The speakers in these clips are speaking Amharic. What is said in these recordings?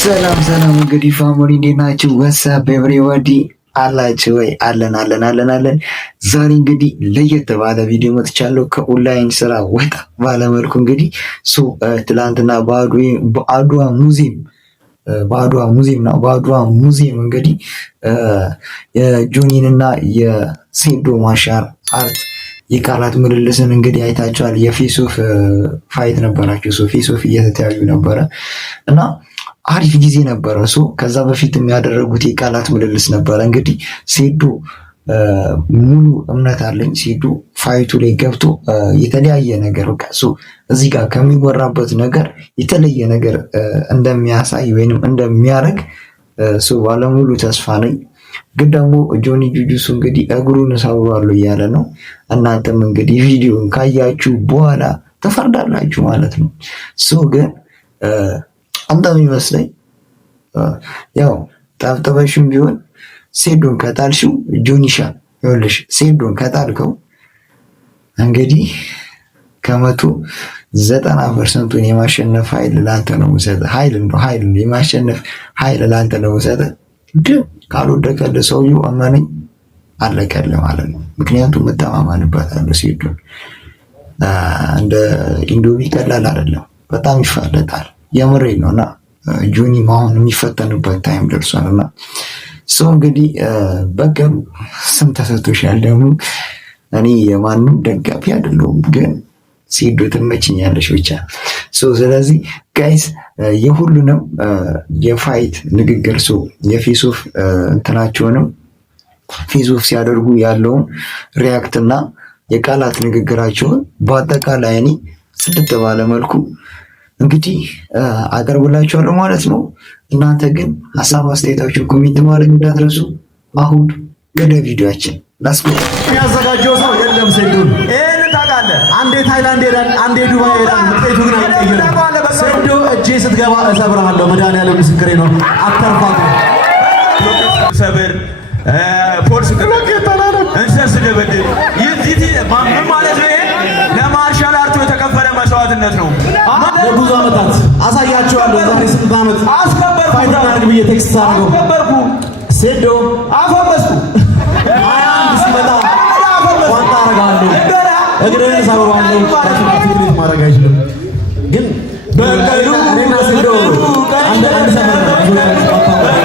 ሰላም እንግዲህ ፋሚሊ እንዴት ናችሁ? ወሳብ ኤቭሪባዲ አላችሁ ወይ? አለን። ዛሬ እንግዲህ ለየት ባለ ቪዲዮ መጥቻለሁ። ከኦንላይን ስራ ወጣ ባለ መልኩ እንግዲህ ትላንትና በአድዋ ሙዚየም እንግዲህ የጆኒንና የሴዶ ማርሻል አርት የቃላት ምልልስን እንግዲህ አይታችኋል። የፌስ ኦፍ ፋይት ነበራቸው። ፌስ ኦፍ እየተተያዩ ነበረ እና አሪፍ ጊዜ ነበረ። ከዛ በፊትም ያደረጉት የቃላት ምልልስ ነበረ። እንግዲህ ሴዶ ሙሉ እምነት አለኝ ሴዶ ፋይቱ ላይ ገብቶ የተለያየ ነገር በቃ እዚህ ጋር ከሚወራበት ነገር የተለየ ነገር እንደሚያሳይ ወይንም እንደሚያደርግ ባለሙሉ ተስፋ ነኝ። ግን ደግሞ ጆኒ ጁጁሱ እንግዲህ እግሩን እሰብረዋለሁ እያለ ነው። እናንተም እንግዲህ ቪዲዮን ካያችሁ በኋላ ተፈርዳላችሁ ማለት ነው። ግን እንደሚመስለኝ ያው ጠብጠበሽም ቢሆን ሴዶን ከጣልሽው ጆኒሻ ይኸውልሽ፣ ሴዶን ከጣልከው እንግዲህ ከ190% የማሸነፍ ኃይል ላንተ ነው የምሰጠህ። ኃይል የማሸነፍ ኃይል ላንተ ነው የምሰጠህ። ግን ካልወደቀልህ ሰውዬው እመነኝ አለቀልህ ማለት ነው። ምክንያቱም እተማመንበታለሁ። ሴዶን እንደ ኢንዶሚ ቀላል አይደለም፣ በጣም ይፋለጣል። የምሬ ነውና ጆኒ አሁን የሚፈተንበት ታይም ደርሷልና እንግዲህ በቀሉ ስም ተሰጥቶሻል። ደግሞ እኔ የማንም ደጋፊ አይደለሁም፣ ግን ሴዶ ትመችኛለሽ ብቻ። ስለዚህ ጋይስ የሁሉንም የፋይት ንግግር የፌስ ኦፍ እንትናቸውንም ፌስ ኦፍ ሲያደርጉ ያለውን ሪያክት እና የቃላት ንግግራቸውን በአጠቃላይ እኔ ጽድት ባለ መልኩ እንግዲህ አቀርብላችኋለሁ ማለት ነው። እናንተ ግን ሀሳብ አስተያየታችሁን ኮሜንት ማድረግ እንዳትረሱ። አሁን ወደ ቪዲዮአችን ላስቆ ያዘጋጀው ሰው የለም። ሴዶን ይሄን ታውቃለህ። አንዴ ታይላንድ ሄዳል፣ አንዴ ዱባይ ሄዳል። ውጤቱ ግን አይቀየርም። ሴዶ እጄ ስትገባ እሰብርሃለሁ። መድኃኒዓለም ምስክሬ ነው። አተርፋት ሰብር ፖሊስ እንሰስ ደበደ ይዚህ ማምን ማለት ነው። ለማርሻል አርቱ የተከፈለ መስዋዕትነት ነው። ለብዙ ዓመታት አሳያቸዋለሁ። ዛሬ 8 ዓመት አስከበርኩ ብዬ ቴክስት አድርገው አስከበርኩ። ሴዶ አፈመስኩ ሲመጣ ዋንታ አረጋለሁ፣ እግርህን ሰብረዋለሁ። ፊት ማድረግ አይችልም። ግን በቀሉ እኔና ሴዶ አንድ ሰፈር ነው።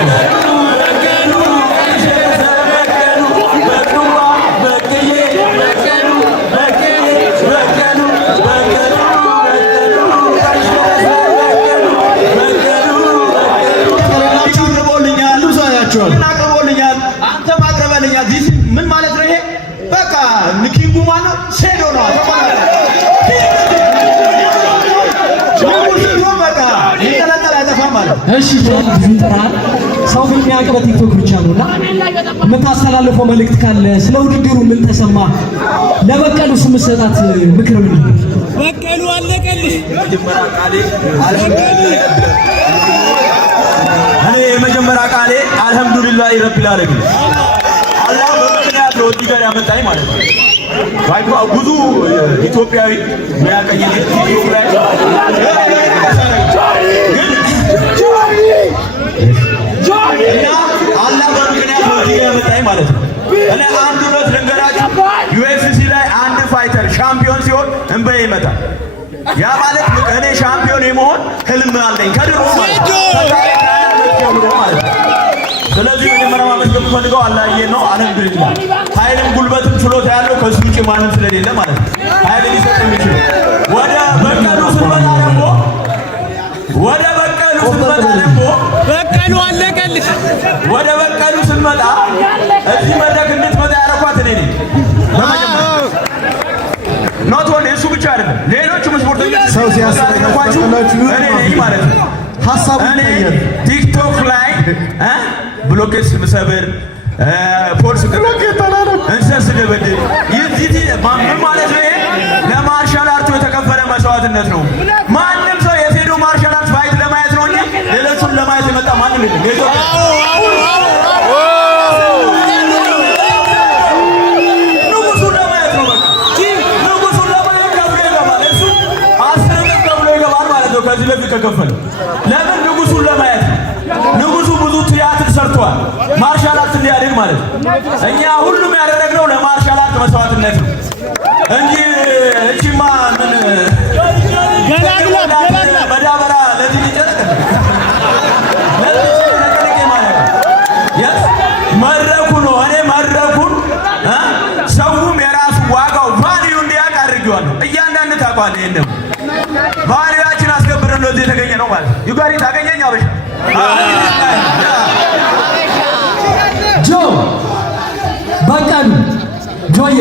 አቅርቦልኛል፣ አንተም አቅርበልኛል። ምን ማለት ነው ይሄ? በቃ ንኪንጉ ማለት ሴዶ ነው። እሺ ሰው የሚያውቅ በቲክቶክ ብቻ ነውና የምታስተላልፈው መልእክት ካለ ስለ ውድድሩ ምን ተሰማ? ለበቀሉ ስምሰጣት ምክር ምን? በቀሉ አለቀልሽ። የመጀመሪያ ቃሌ አልሐምዱሊላህ ረቢል ዓለሚን። አላህ በምክንያት ነው እዚህ ጋር ያመጣኝ ማለት ነው። ብዙ ኢትዮጵያዊ የሚያቀኝ ኢትዮጵያዊ እና አላህ በምክንያት ነው እዚህ ጋር ያመጣኝ ማለት ነው። እኔ አንድ ሁለት ልንገራችሁ። ዩኤፍሲ ላይ አንድ ፋይተር ሻምፒዮን ሲሆን እንበይ ይመጣል። ያ ማለት እኔ ሻምፒዮን የመሆን ህልም አለኝ ከድሮ ማለት ነው። ስለዚህ መጀመሪያ ማመስገን የምፈልገው አላህዬ ነው። አልሐምዱሊላህ ኃይልም ጉልበትም ችሎታ ያለው ከሱ ውጪ ማንም ስለሌለ ማለት ነው። ኃይል ሊሰጥ የሚችል ወደ በቀሉ ስንመጣ ደግሞ በቀሉ አለቀልሽ። ወደ በቀሉ ስንመጣ እዚህ መድረክ እንድትመጣ ያደረኳት እኔ ነኝ። ኖት ኦንሊ እሱ ብቻ አይደለም፣ ሌሎችም ስፖርተኞች ሰው ሲያስፈልጋችሁ እኔ ነኝ ማለት ነው። ሐሳቡ ይታያል። ቲክቶክ ላይ ብሎኬት ስምሰብር ፖሊስ እንሰስ ደበድብ ይዚህ ምን ማለት ነው? ይሄ ለማርሻል አርቱ የተከፈለ መስዋዕትነት ነው። ማንም ሰው የሴዶ ማርሻል አርት ፋይት ለማየት ነው እንጂ ሌሎቹን ለማየት የመጣ ማንም የለም። ንጉሱን ለማየት ነው። በቃ ንጉሱን ለማየት ከብሎ ይገባል። እሱ 10 ቀን ከብሎ ይገባል ማለት ነው። ከዚህ ለዚህ ከከፈለ ለምን ንጉሱን ለማየት ነው። መጥቷል። ማርሻል አርት እንዲያድግ ማለት ነው። እኛ ሁሉም ያደረግነው ለማርሻል አርት መስዋዕትነት ነው እንጂ እቺማ ምን በዳበራ ለዚህ ይጨረቅ መድረኩ ነው። እኔ መድረኩን ሰውም የራሱ ዋጋው ቫልዩ እንዲያውቅ አድርጌዋለሁ። እያንዳንድ ታውቃለህ። ይሄን ደግሞ ቫልዩአችን አስከብረን ነው እዚህ የተገኘ ነው ማለት ነው። ዩጋሪ ታገኘኝ አበሻ ጆ በቀሉ ጆዬ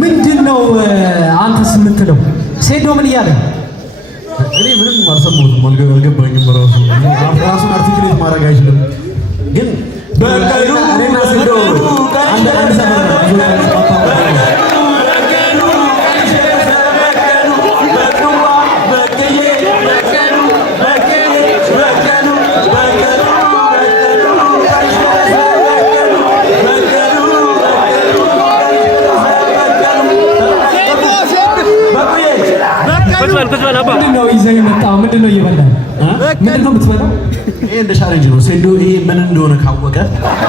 ምንድነው አንተስ የምትለው? ሴዶ ምን እያለ? እኔ ምንም አልሰማሁትም፣ አልገባኝም። ራሱን አርቲክሌት ማድረግ አይችልም። ግን በቀሉ እኔና ሴዶ አንድ ሰፈር ምንድነው ይዘህ የመጣው? ምንድነው እየበላህ? ምንድነው የምትበላው? ይሄ እንደ ቻሌንጅ ነው። ሴዶ ይሄ ምን እንደሆነ ካወቀ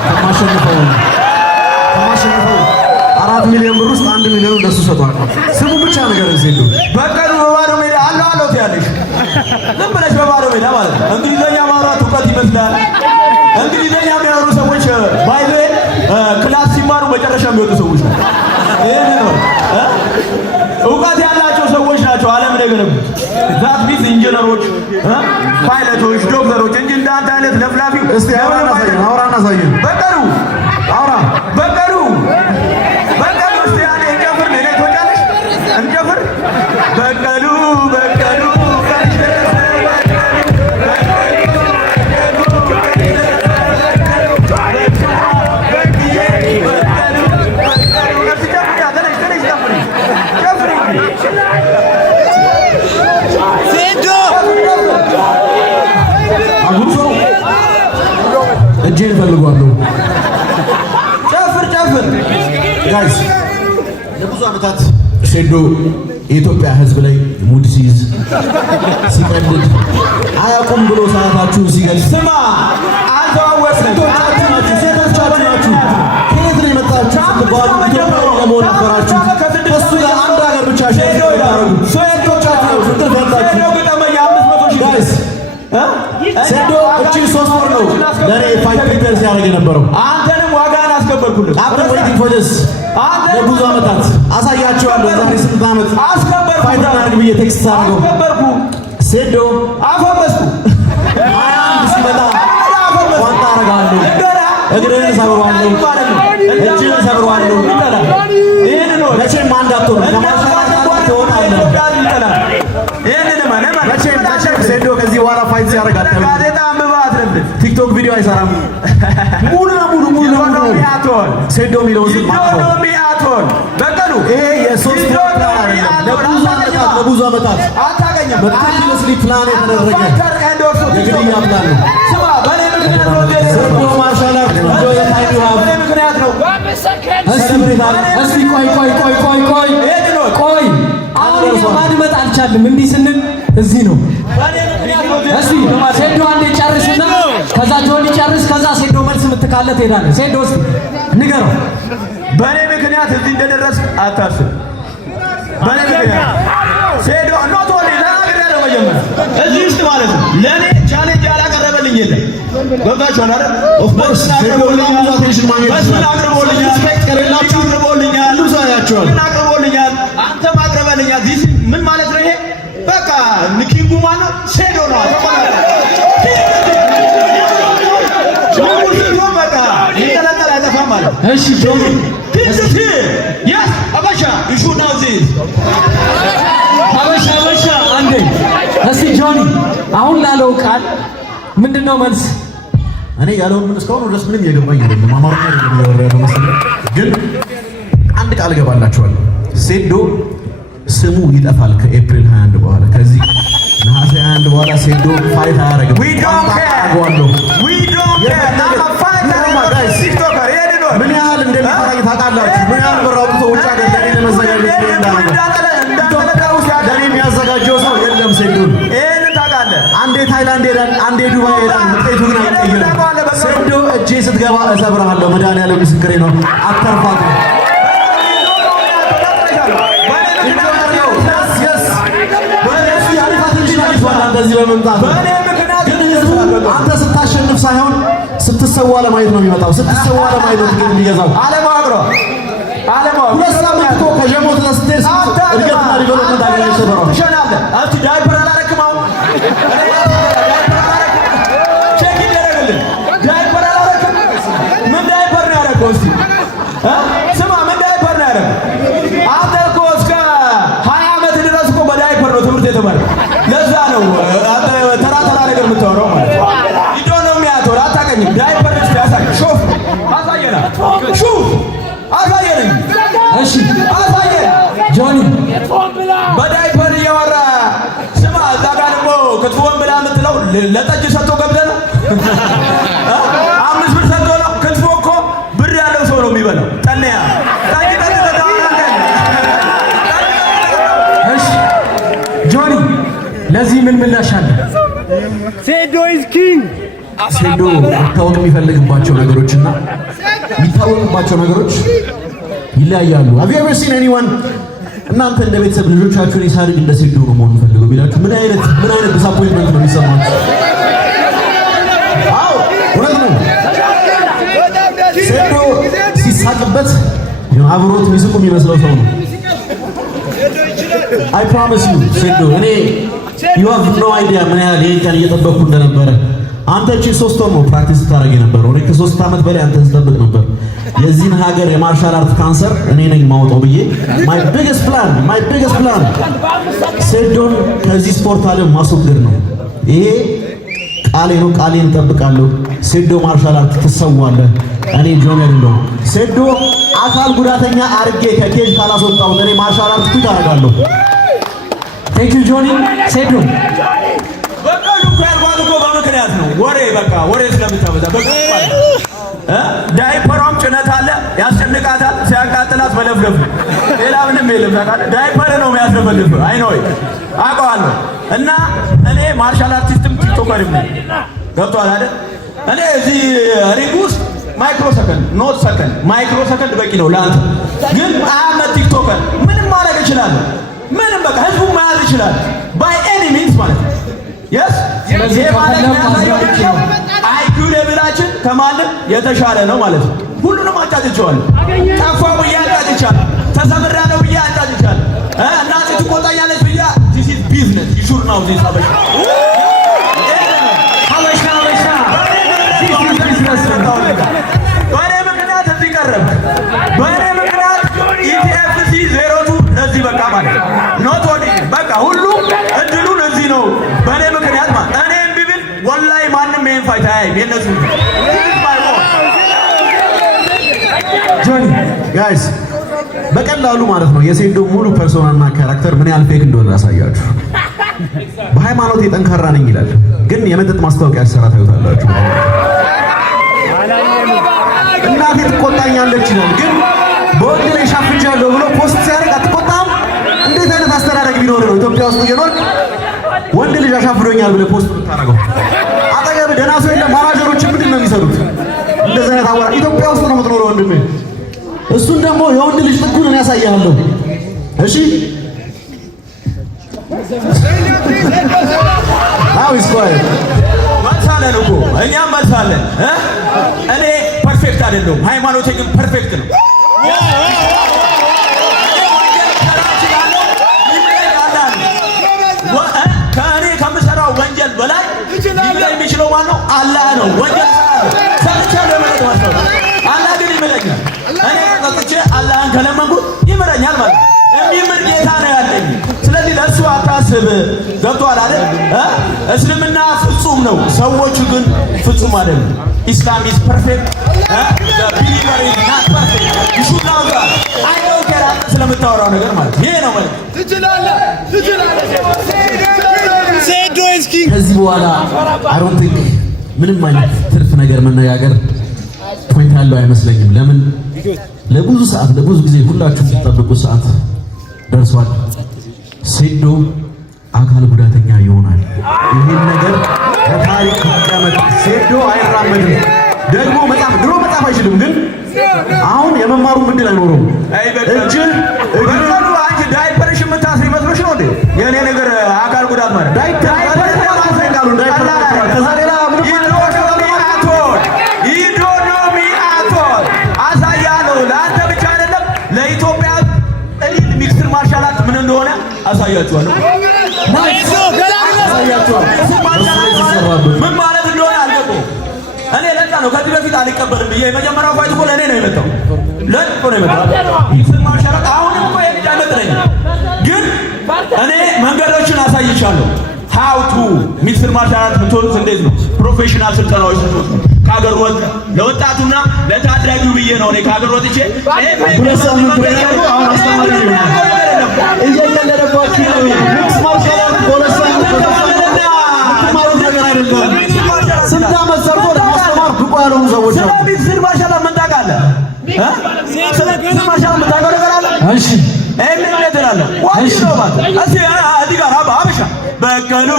ከማሸነፈው 4 ሚሊዮን ብር ውስጥ 1 ሚሊዮን ለሱ ሰጥቷል። ስሙ ብቻ ነገር ሴዶ በቀሉ በባዶ ሜዳ አለው ትያለሽ። ዝም ብለሽ በባዶ ሜዳ ማለት ነው። እንግሊዘኛ ማውራት እውቀት ይመስላል። እንግሊዘኛ የሚያወሩ ሰዎች ባይዘ ክላስ ሲማሩ መጨረሻ የሚወጡ ሰዎች ነው። ይሄ ነው እውቀት ያላቸው ሰዎች ናቸው ዓለምን የገነቡት። ዛት ቢስ ኢንጂነሮች፣ ፓይለቶች፣ ዶክተሮች እንጂ እንዳንተ አይነት ለፍላፊ። እስቲ አውራና ሳይን በቀሉ እስቲ አንዴ እንጨፍር። እኔ ትወጫለሽ እንጨፍር። በቀሉ እጄን ፈልጓለሁ። ጨፍር ጋይስ። ለብዙ ዓመታት ሴዶ የኢትዮጵያ ሕዝብ ላይ ሙድ ሲይዝ ሲቀልድ አያውቁም ብሎ ሰዓታችሁን ሲገልጽ ስማ ሴቶቻችሁ ናችሁ። ከየት ነው የመጣችሁ ስትባሉ ኢትዮጵያዊ ለመሆን አፈራችሁ። ከሱ ጋር አንድ ሀገር ብቻ ሴቶቻችሁ ነው ስትል ፈታችሁ። ጋይስ ሴዶ እቺን 3 ወር ነው ለኔ ፋይት ፕሪፔር ሲያደርግ የነበረው። አንተንም ዋጋን አስከበርኩልህ። አብረን ወይቲንግ ፎር ዲስ ለብዙ ዓመታት አሳያቸዋለሁ። ዛሬ 8 ዓመት ፋይት አድርግ ብዬ ቴክስት አድርገው ሴዶ አፈበስኩ። 21 ሲመጣ ቋንጣ አደርጋለሁ፣ እግርህን እሰብረዋለሁ፣ እጅህን እሰብረዋለሁ። መቼም አንድ አትሆንም። ሴዶ ከዚህ በኋላ ፋይት ሲያደርግ ጋዜጣ አንብበህ አትረብህ። ቲክቶክ ቪዲዮ አይሰራም። ሙሉ ለሙሉ ሴዶ የሚለውን ስም ማጥፋት በቀሉ። ይሄ የሶስት ለብዙ ዓመታት አታገኘም። በትክክለስሊ ፕላን የተደረገ የግድያ ፕላን ነው። ስማ በኔ ምክንያት ነው ሴዶ ማርሻል አርት በኔ ምክንያት ነው። እስቲ ቆይ አሁን ማድመጥ አልቻልም። እንዲህ ስንል እዚህ ነው። እስቲ ሴዶ አንዴ ጨርስና ከዛ ጆኒ ጨርስ፣ ከዛ ሴዶ መልስ የምትካለ ትሄዳለህ። ሴዶ እስቲ ንገረው። በኔ ምክንያት እዚህ እንደደረስክ አታስብ። በኔ ምክንያት ሴዶ ኖት ወሊ ተናግሬያለሁ። መጀመሪያ እዚህ ውስጥ ማለት ነው ለኔ ቻሌንጅ ያላቀረበልኝ የለም። ገብታችኋል አይደል? ኦፍ ኮርስ ሴዶ ለምን አቴንሽን ማግኘት አቅርቦልኛል። ሪስፔክት ከሌላችሁ አቅርቦልኛል። ብዙ አያችኋል። አቅርቦልኛል። አንተም አቅርበልኛል። ዚህ ምን ማለት ነው? ይሄ በቃ ኪንጉ ማነው? ሴዶ ነው። በቃ ይተለጠል አይጠፋም ማለት። እሺ ጆኒ yes አበሻ ይሹ ነው እዚህ አበሻ አንዴ እስቲ ጆኒ አሁን ላለው ቃል ምንድነው መልስ? እኔ ያለውን ምን እስካሁን ድረስ ምንም እየገባኝ አይደለም። አማርኛ አይደለም ያወራው መሰለኝ። ግን አንድ ቃል ገባላችኋለሁ። ሴዶ ስሙ ይጠፋል ከኤፕሪል 21 በኋላ። ከዚህ ነሐሴ 21 በኋላ ሴዶ ፋይት አያደርግም። ምን ያህል እንደሚፈራኝ ታውቃላችሁ? ምን ያህል በራው ሰዎች አይደለም ለመዘጋጀት ለኔ የሚያዘጋጀው ሰው የለም። ሴዶ ይሄን ታውቃለህ? አንዴ ታይላንድ ሄዳል፣ አንዴ ዱባይ ሄዳል። ውጤቱ ግን አይቀየርም። ሴዶ እጄ ስትገባ እሰብርሃለሁ። መድኃኒዓለም ምስክሬ ነው። አተርፋት እንደዚህ በመምጣት አንተ ስታሸንፍ ሳይሆን ስትሰዋ ለማየት ነው የሚመጣው። ስትሰዋ ለማየት ነው ትግል የሚገዛው። አለማግሮ ሁለት ሳምንት እኮ ከጀሞት ለስቴስ እድገትና ዲቨሎፕመንት አገኘ ሰበረው ትሸናለህ። እስቲ ዳይፐር አላረክም አሁን ቼክ ይደረግልኝ። ዳይፐር አላረክም። ምን ዳይፐር ነው ያደረገው? እስቲ ስማ፣ ምን ዳይፐር ነው ያደረገው? አንተ እኮ እስከ 20 ዓመት ድረስ እኮ በዳይፐር ነው ትምህርት የተማርከው። ለዛ ነው አንተ ተራ ነገር የምታወራው ማለት ነው። ይዶ ነው የሚያተው አታውቅኝም። ዳይፐር እስቲ ያሳይ። ሹፍ አሳየና፣ ሹፍ አሳየኝ። እሺ አሳየኝ ጆኒ። በዳይፐር እያወራ ስማ፣ እዛ ጋር ደግሞ ክትፎን ብላ የምትለው ለጠጅ ሰጥቶ ገብተህ ነው። 5 ብር ሰጥቶ ነው። ክትፎ እኮ ብር ያለው ሰው ነው የሚበላው። ጠነያ ጠጅ እሺ ጆኒ፣ ለዚህ ምን ምላሽ አለ? ሴዶ ኢዝ ኪንግ። ሴዶ መታወቅ የሚፈልግባቸው ነገሮችና የሚታወቅባቸው ነገሮች ይለያያሉ። have you ever seen anyone እናንተ እንደ ቤተሰብ ልጆቻችሁን ሳድግ እንደ ሴዶ ነው መሆን ፈልገው ቢላችሁ ምን አይነት ዲስአፖይንትመንት ነው የሚሰማችሁ? አዎ እውነት ነው። ሴዶ ሲሳቅበት አብሮት የሚስቁ የሚመስለው ሰው ነው። I promise you ሴዶ እኔ you have no idea ምን ያህል ይሄን ቀን እየጠበቅኩ እንደነበረ። አንተ እቺ 3 ወር ነው ፕራክቲስ ታደርግ የነበረው። እኔ ከ3 ዓመት በላይ አንተ ስጠብቅ ነበር። የዚህን ሀገር የማርሻል አርት ካንሰር እኔ ነኝ ማውጣው ብዬ my biggest plan ሴዶን ከዚህ ስፖርት ዓለም ማስወገድ ነው። ይሄ ቃሌ ነው። ቃሌን እጠብቃለሁ። ሴዶ ማርሻል አርት ትሰዋለህ። እኔ ጆነር ነው። ሴዶ አካል ጉዳተኛ አርጌ ከኬጅ ካላስወጣው እኔ ማርሻል አርት ቱት አደርጋለሁ። ቴንክ ዩ ጆኒ። ሴዶ በቃ ሉክ ያልኳት እኮ በምክንያት ነው። ወሬ ስለምታበዛ በቃ ዳይፐሯም ጭነት አለ፣ ያስጨንቃታል፣ ሲያቃጥላት መለፍለፍ፣ ሌላ ምንም የለም። ታውቃለህ፣ ዳይፐር ነው የሚያስለፈልፍ። አይ ነው አውቀዋለሁ። እና እኔ ማርሻል አርቲስትም ቲክቶከርም ነኝ። ገብቶሃል አይደል? እኔ እዚህ ሪንግ ውስጥ ማይክሮ ሰከንድ በቂ ነው ለአንተ። ግን አመት ቲክቶከር ምንም ማድረግ እችላለሁ። ምንም በቃ ህዝቡ መያዝ ይችላል ባይ ኤኒ ሚንስ ማለት ነው። yes ይሄ ማለት ነው አይኪው ሌቭላችን ከማንም የተሻለ ነው ማለት ነው። ሁሉንም አጫጭቻለሁ። ጠፋው ብዬ አጫጭቻለሁ። ተሰምራለሁ ብዬ አጫጭቻለሁ። እናቴ ትቆጣኛለች ብዬ this is business you should know this አበሻ በእኔ ምክንያት እዚህ ቀረብክ። በእኔ ምክንያት ኢቲኤፍሲ 02 ለዚህ በቃ ማለት ነው። ኖት ኦንሊ በቃ ሁሉም እድሉን እዚህ ነው በእኔ ምክንያት ማለት እኔ እምቢ ብል ወላሂ ማንም ይሄን ፋይት አያይም። የነሱ ጆኒ ጋይስ በቀላሉ ማለት ነው የሴዶ ሙሉ ፐርሶናልና ካራክተር ምን ያህል ፌክ እንደሆነ ያሳያችሁ። በሃይማኖት ጠንካራ ነኝ ይላል፣ ግን የመጠጥ ማስታወቂያ ሲሰራ ታዩታላችሁ። እናቴ ትቆጣኛለች ይላል፣ ግን በወንድ ላይ ሻፍጃለሁ ብሎ ፖስት ሲያደርግ አትቆጣም? እንዴት አይነት አስተዳደግ ቢኖር ነው ኢትዮጵያ ውስጥ እየኖርክ ወንድ ልጅ አሻፍዶኛል ብለህ ፖስት የምታደርገው? አጠገብህ ደህና ሰው የለም። ማናጀሮች ምንድን ነው የሚሰሩት? እንደዚህ አይነት አወራ ኢትዮጵያ ውስጥ ነው የምትኖረው ወንድሜ። እሱን ደግሞ የወንድ ልጅ ጥጉን እኔ ያሳያለሁ። እሺ አው ይስቆይ መልሳለን እኮ እኛም መልሳለን። እኔ ፐርፌክት አይደለሁም፣ ሃይማኖቴ ግን ፐርፌክት ነው። ከእኔ ከምሰራው ወንጀል በላይ ሊምለኝ የሚችለው ማነው? አላህ ነው። ወንጀል ሰርቻለሁ ማለት ነው። አላህ ግን ይምለኛል። እኔ ጠጥቼ አላህን ከለመንኩት ይምረኛል ማለት ነው። የሚምር ጌታ ነው ያለኝ። ስለዚህ ለእሱ አታስብ። ገብቶሃል አይደል? እስልምና ፍጹም ነው፣ ሰዎቹ ግን ፍጹም አይደለም። ኢስላም ኢዝ ፐርፌክት ቢሊቨር ኢዝ ናት ፐርፌክት። ይሹናውታ አይደው ከራ ስለምታወራው ነገር ማለት ይሄ ነው ማለት ትችላለህ። ሴዶ ኢዝ ኪንግ። ከዚህ በኋላ አይ ዶንት ቲንክ ምንም አይነት ትርፍ ነገር መነጋገር ፖይንት ያለው አይመስለኝም። ለምን ለብዙ ሰዓት ለብዙ ጊዜ ሁላችሁም የምትጠብቁ ሰዓት ደርሷል። ሴዶ አካል ጉዳተኛ ይሆናል። ይሄን ነገር ከታሪክ ይቀመጥ። ሴዶ አይራ የሚያራምድ ደግሞ መጻፍ ድሮ መጻፍ አይችልም፣ ግን አሁን የመማሩ እድል አይኖረውም። እጅ በቀሉ አንቺ ዳይፐርሽ የምታስሪ መስሎሽ ነው እንዴ? የኔ ነገር አካል ጉዳት ማለት ዳይፐር ማሰንጋሉ ዳይፐር ከዛ ሌላ ምንም ኢኮኖሚ አቶር አሳያለሁ። ለአንተ ብቻ አይደለም ለኢትዮጵያ ኤሊት ሚክስድ ማርሻል አርት ምን እንደሆነ አሳያችኋለሁ። ምን ማለት እንደሆነ አልገባሁም። እኔ ለዛ ነው ከዚህ በፊት አልቀበልም ብዬ የመጀመሪያው ፋይት እኮ ለእኔ ነው የመጣው። ለእኮ ነው የመጣው ሚክስድ ማርሻል አርት። አሁንም እኮ የልጅ አይመጥነኝ፣ ግን እኔ መንገዶችን አሳይቻለሁ። ሃው ቱ ሚክስድ ማርሻል አርት የምትሆኑት እንዴት ነው? ፕሮፌሽናል ስልጠናዎች ስትወስዱ ከሀገር ወጥ ለወጣቱና ለታዳጊው ብዬ ነው እኔ ከሀገር ወጥቼ ሁለት ሳምንት ነው አሁን አስተማሪ ነው እየተለደባችሁ ነው። ሚክስ ማርሻል አርት በሁለት ሳምንት ማለት ነገር አይደለም። ስንት ዓመት ሰርቶ ለማስተማር ብቁ ያልሆኑ ሰዎች ነው። ሚክስድ ማርሻል አርት ምን ታውቃለህ? ስለ ሚክስድ ማርሻል አርት የምታውቀው ነገር አለ? እሺ ምን ትላለህ? ዋሽ ነው ማለት እሺ እዚህ ጋር አበሻ በቀሉ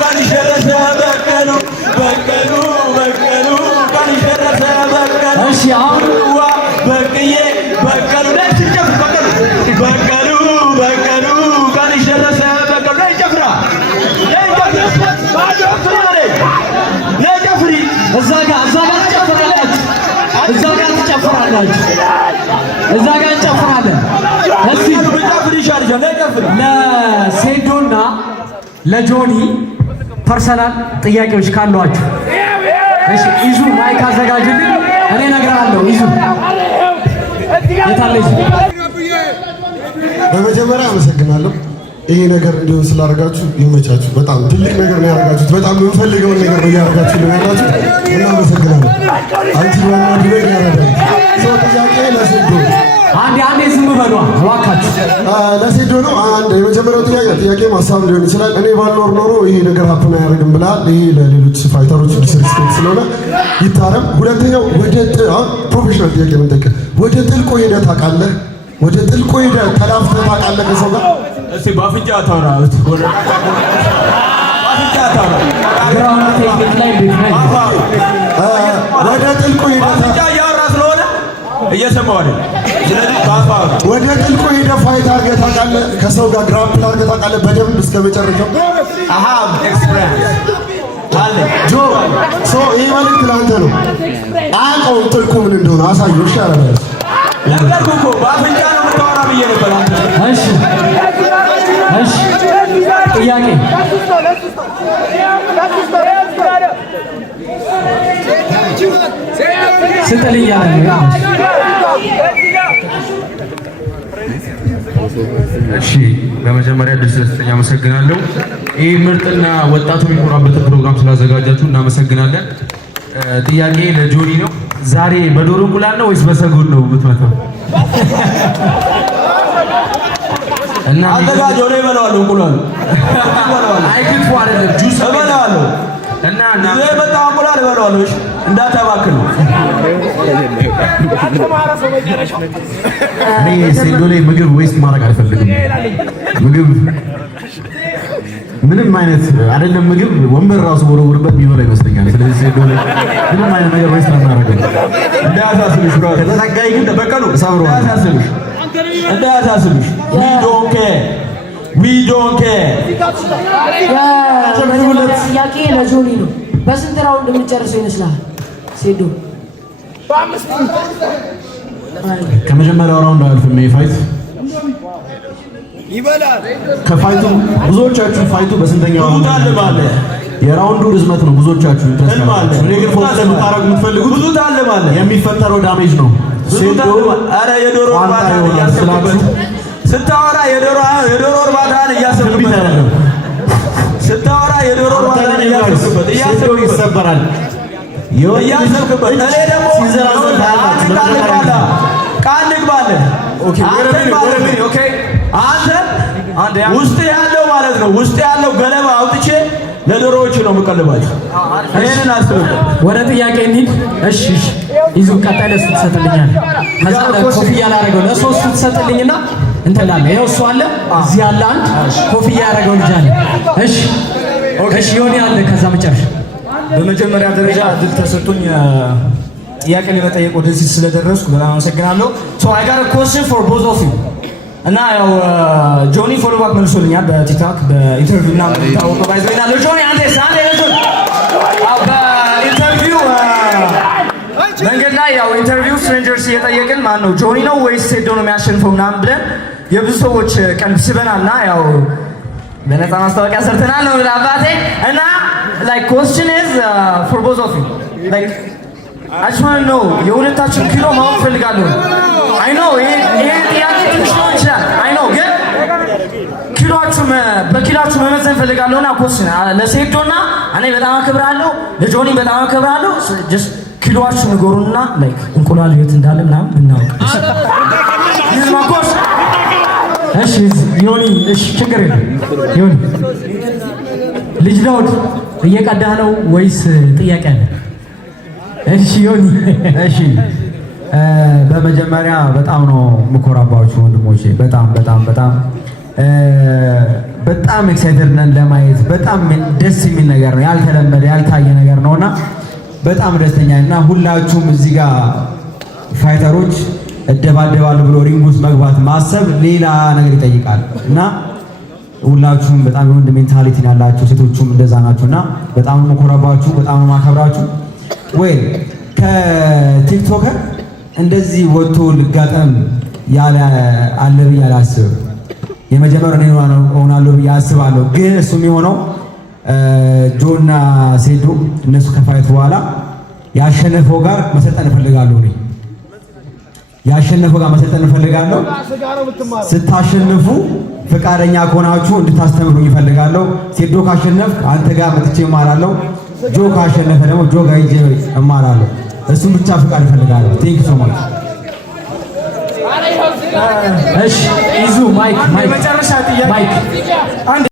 ቀንሸረሰ በቀሉ ቀንሸረሰ በቀሉ እሺ አሁን በቅዬ በቀሉ ለትጨፍ በቀሉ ቀንሸረሰ በቀሉ ለጨፍራ ለጨፍሪ እዛ ጋር ትጨፍራላችሁ፣ እዛ ጋር እንጨፍራለን። እስቲ ብቻፍሪ ይሻልሻል። ለሴዶና ለጆኒ ፐርሰናል ጥያቄዎች ካሏችሁ እሺ፣ ይዙ ማይክ አዘጋጅልኝ፣ እኔ እነግርሃለሁ። ይዙ የታለች? በመጀመሪያ አመሰግናለሁ። ይሄ ነገር እንዲሆን ስላደረጋችሁ ይመቻችሁ። በጣም ትልቅ ነገር ነው ያደረጋችሁት። በጣም የምፈልገውን ነገር ነው ያደረጋችሁ ነው ያላችሁት። እና አመሰግናለሁ። አንቺ ማን ነው ያደረጋችሁ? ሰው ጥያቄ ለሴዶ አንዴ ዝም በሏ እባካችሁ። ለሴዶ ነው አንድ የመጀመሪያው ጥያቄ ማሳብ ሊሆን ይችላል። እኔ ባልኖር ኖሮ ይሄ ነገር ሀፕን አያደርግም ብለሃል። ይሄ ለሌሎች ፋይተሮች ዲስሪስፔክት ስለሆነ ይታረም። ሁለተኛው ወደ ፕሮፌሽናል ጥያቄ ምን ጠይቀህ ወደ ጥልቆ ሄደህ ታውቃለህ? ወደ ጥልቆ ሄደህ ተላፍተህ ታውቃለህ ከሰው ጋር? እስቲ ባፍንጫ ታውራ ግራውንድ ቴክኒክ ላይ ቤት ነኝ። ወደ ጥልቆ ሄደህ ባፍንጫ እያወራ ስለሆነ እየሰማሁ አይደል? ስለዚህ ባፋ ወደ ጥልቆ ሄደህ ፋይት አድርገህ ታውቃለህ? ከሰው ጋር ግራፕል አድርገህ ታውቃለህ? በደንብ እስከ መጨረሻው ኤክስፒሪየንስ አለ ጆ ይህ መልዕክት ለአንተ ነው። አያውቀውም ጥልቁ ምን እንደሆነ አሳየው ይሻላል። ነገርኩህ እኮ በአፍንጫ ነው የምታወራ ብዬ ነበር አንተ። እሺ ጥያቄ ስትልኝ ያለ እሺ በመጀመሪያ ድል ስለተሰጠኝ አመሰግናለሁ። ይህ ምርጥና ወጣቱ የሚኮራበትን ፕሮግራም ስላዘጋጃችሁ እናመሰግናለን። ጥያቄ ለጆኒ ነው። ዛሬ በዶሮ እንቁላል ነው ወይስ በሰጎን ነው የምትመታው? እና አዘጋጀው ነው እበላዋለሁ። እንቁላል አይክትፎ አይደለም ጁስ እበላዋለሁ። እና የመጣ እንቁላል እበላዋለሁ። እሺ እንዳታባክን ነው። እኔ ሴዶ ላይ ምግብ ዌስት ማድረግ አልፈልግም። ምግብ ምንም አይነት አይደለም። ምግብ ወንበር ራሱ ወረውርበት የሚበላ ይመስለኛል። ስለዚህ ሴዶ ላይ ምንም አይነት ነገር ዌስት አናደርግም። እንዳያሳስብሽ ብራ ከተጠጋኝ ግን በቀሉ ሰብሯል። እንዳያሳስብሽ ዊ ዶንት ኬር ጥያቄ ለጆኒ ነው። በስንት ራውንድ የምንጨርሰው ይመስላል? ሴዶ ከመጀመሪያው ራውንድ አያልፍም። ፋይት ይበላል። ከፋይቱ ብዙዎቻችሁ ፋይቱ በስንተኛው ራውንድ ታልማለ? የራውንዱ ርዝመት ነው ብዙዎቻችሁ ተስማማለ። እኔ ግን ፎከስ ልታረጉ የምትፈልጉት ብዙ ታልማለ የሚፈጠረው ዳሜጅ ነው። ሴዶ አረ የዶሮ እርባታ እያሰብኩበት ስታወራ የዶሮ እርባታን እያሰብኩበት አይደለም። ስታወራ የዶሮ እርባታን እያሰብኩበት ይሰበራል እያሰብክበት እኔ ደግሞ ቃል ልግባለህ። አንተ ውስጥ ያለው ማለት ነው ውስጥ ያለው ገለባ አውጥቼ ለዶሮዎች ነው የምቀልባቸው። ይሄንን አስብበት። ወደ ጥያቄ እንሂድ። እሺ ይዙ ቀጣይ ለሱ ትሰጥልኛለህ። ከዛ ኮፍያ ላደርገው ለሶስቱ ትሰጥልኝና እንትን ላለ ይኸው እሱ አለ እዚህ ያለ አንድ ኮፍያ ያደረገው ልጅ አለ። እሺ ይሆን ያለ ከዛ መጨረሻ በመጀመሪያ ደረጃ እድል ተሰጥቶኝ ጥያቄ ለመጠየቅ ወደዚህ ስለደረስኩ በጣም አመሰግናለሁ። ሶ አይ ጋት አ ኩዌስችን ፎር ቦዝ ኦፍ ዩ እና ያው ጆኒ ፎሎ ባክ መልሶልኛል በቲክቶክ በኢንተርቪው እና ታውቆ ባይዘና ለጆኒ አንዴ ለጆኒ በኢንተርቪው መንገድ ላይ ያው ኢንተርቪው ስትሬንጀርስ እየጠየቅን ማን ነው ጆኒ ነው ወይስ ሴዶ ነው የሚያሸንፈው ምናምን ብለን የብዙ ሰዎች ቀልብ ስበናልና ያው በነፃ ማስታወቂያ ሰርተናል ነው አባቴ እና like question is for both of you like I just want to know የሁለታችሁ ኪሎ ማወቅ ፈልጋለሁ። I know ይሄ ጥያቄ ትንሽ ነው ይችላል I know ግን ኪሎአችሁ በኪሎአችሁ መመዘን ፈልጋለሁና question ለሴዶና እኔ በጣም አከብራለሁ ለጆኒ በጣም አከብራለሁ just ኪሎአችሁ ንገሩና like እንቁላል የት እንዳለ ምናምን እናውቅ። ይሄ ማኮስ እሺ ዮኒ እሺ ችግር የለም ዮኒ ልጅ ዳውድ እየቀዳህ ነው ወይስ ጥያቄ አለ? እሺ ዮኒ እሺ በመጀመሪያ በጣም ነው የምኮራባችሁ ወንድሞቼ በጣም ኤክሳይትድ ነን ለማየት በጣም ደስ የሚል ነገር ነው ያልተለመደ ያልታየ ነገር ነውና በጣም ደስተኛ እና ሁላችሁም እዚህ ጋር ፋይተሮች እደባደባለሁ ብሎ ሪንግ ውስጥ መግባት ማሰብ ሌላ ነገር ይጠይቃል እና ሁላችሁም በጣም የወንድ ሜንታሊቲ ያላችሁ ሴቶቹም እንደዛ ናችሁና በጣም መኮራባችሁ በጣም ማከብራችሁ ወይ ከቲክቶከር እንደዚህ ወጥቶ ልጋጠም ያለ አለ ብዬ አላስብም። የመጀመሪያው ነው ሆናለሁ ብዬ አስባለሁ። ግን እሱ የሚሆነው ጆና ሴዶ እነሱ ከፋይት በኋላ ያሸነፈው ጋር መሰልጠን እፈልጋለሁ እኔ ያሸነፈው ጋር መሰልጠን እፈልጋለሁ። ስታሸንፉ ፈቃደኛ ከሆናችሁ እንድታስተምሩኝ እፈልጋለሁ። ሴዶ ካሸነፍ አንተ ጋር መጥቼ እማራለሁ። ጆ ካሸነፈ ደግሞ ጆ ጋር ሂጄ እማራለሁ። እሱን ብቻ ፈቃድ እፈልጋለሁ። ቴንክ ዩ ሶ ማች። እሺ ይዙ ማይክ መጨረሻ ጥያቄ